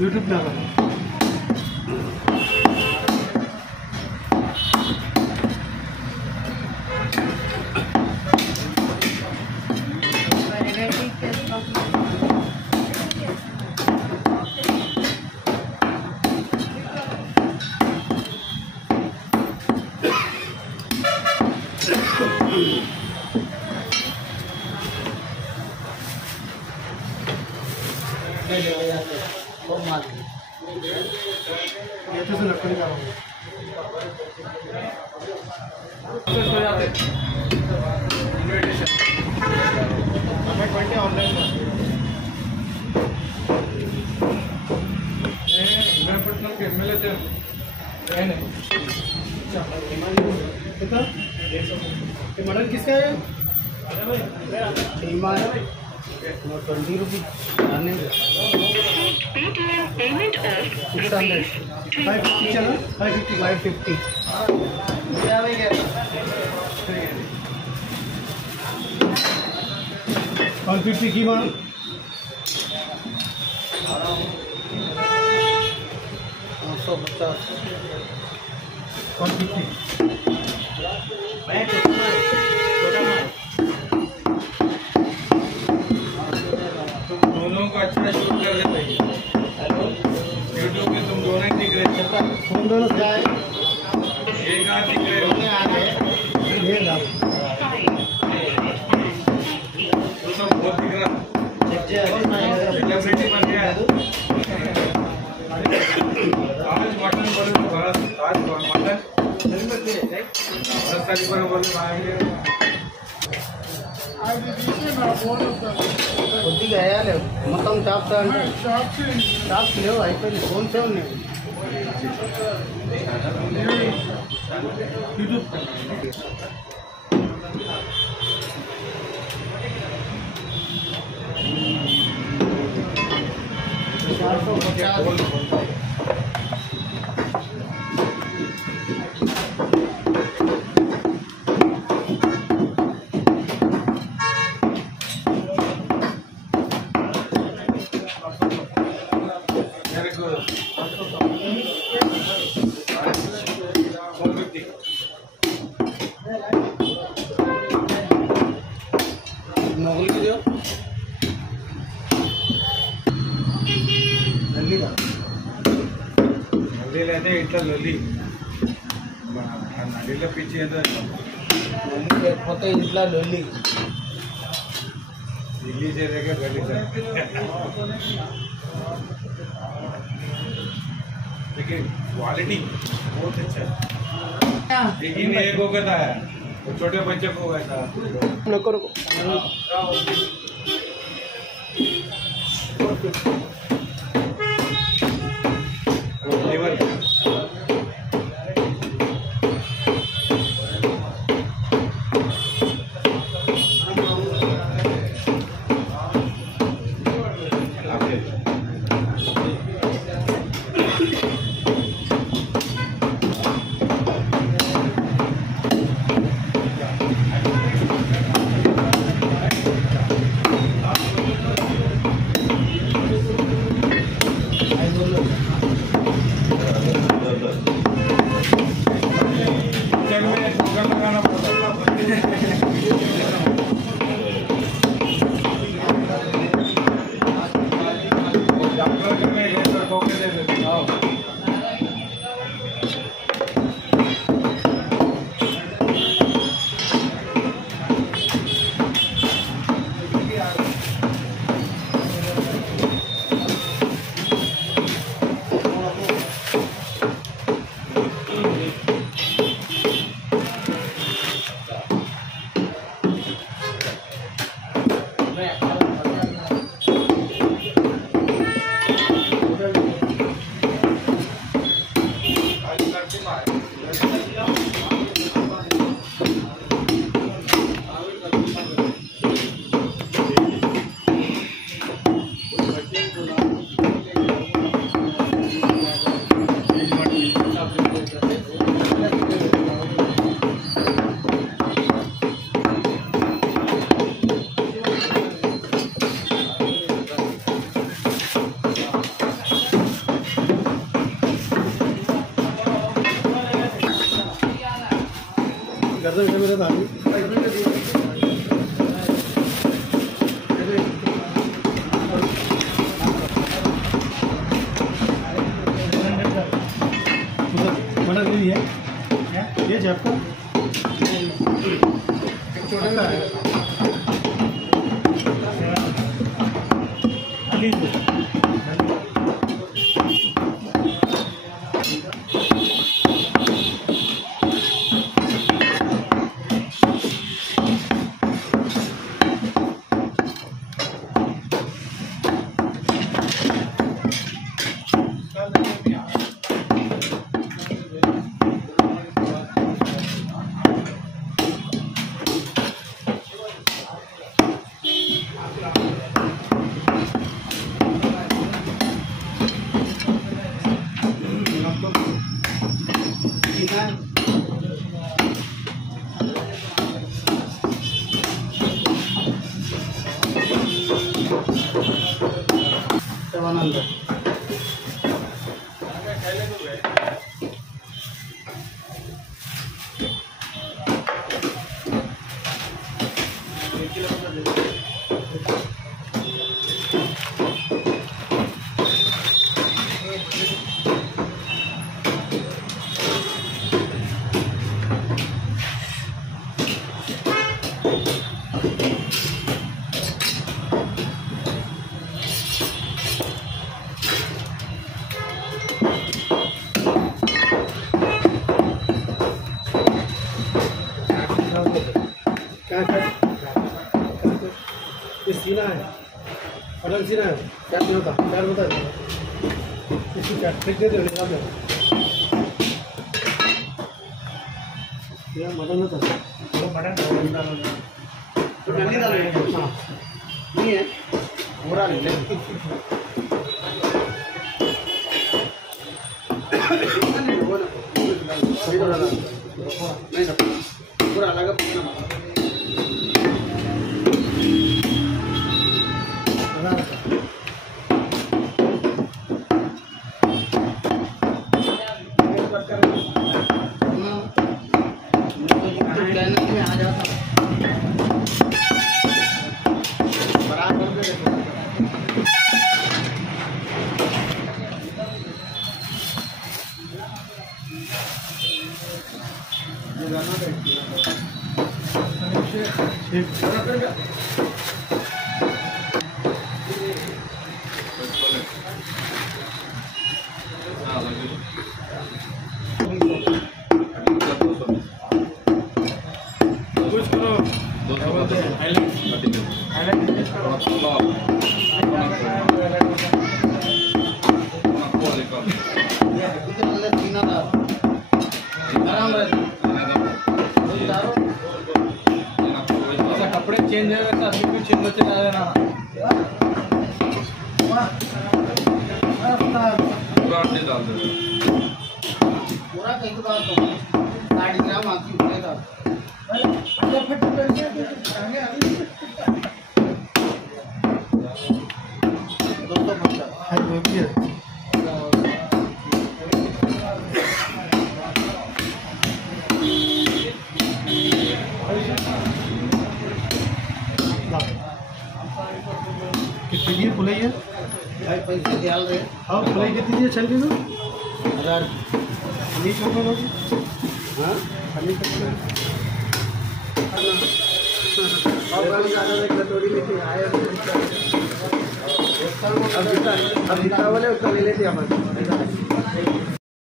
YouTube ना ये तो लकड़ी का ऑनलाइन एमएलए थे मटन किसका है? 20 रुपीज payment of 550 चलो 550 150 की मान 150 दोनों को अच्छा शूट कर लेते हैं। यूट्यूब पे तुम दोनों ही दिख रहे हो। हम दोनों क्या है? एक हाथ दिख रहे हो। ये ना तो सब बहुत दिख रहा। सेलिब्रिटी बन गया है। आज मटन बोले तो बड़ा आज मटन वनस्थलीपुरम बोले आएंगे। కొద్దిగా వేయాలి మొత్తం చాప్స్ అంటే చాప్స్ లేవు అయిపోయింది ఫోన్సే ఉన్నాయి యూట్యూబ్ 450 ఇట్లా లొల్లి నడిలో పిచ్చి ఏదో లేకపోతే ఇంట్లో లొల్లి दिल्ली से लेकर गली तक लेकिन क्वालिटी बहुत अच्छा है। लेकिन एक को कहता है वो छोटे बच्चे को ऐसा रुको रुको लेवल गर्दन से मेरे दादी बड़ा भी है ये झपका छोटा सा है सीना है पटल सीना है क्या नहीं होता क्या बता इसकी क्या ट्रिक दे दो निकाल दो ये मटन होता है वो मटन तो नहीं डालो हाँ नहीं है पूरा नहीं ले नहीं पूरा अलग कपड़े चेंज है वैसा अभी भी चेंज होते जा देना पूरा अंडे डाल दो पूरा कई बार तो 60 ग्राम आती है था अंडा फट करके आगे दोस्तों बच्चा है वो भी है कितनी है पुलाई है भाई पैसे ध्यान रहे हाँ पुलाई कितनी है चल गई 1000 हनी कर लो हाँ हनी कर लो और ज़्यादा एक कटोरी लेके आए अब जितना वाले उतना ले लेते हैं अपन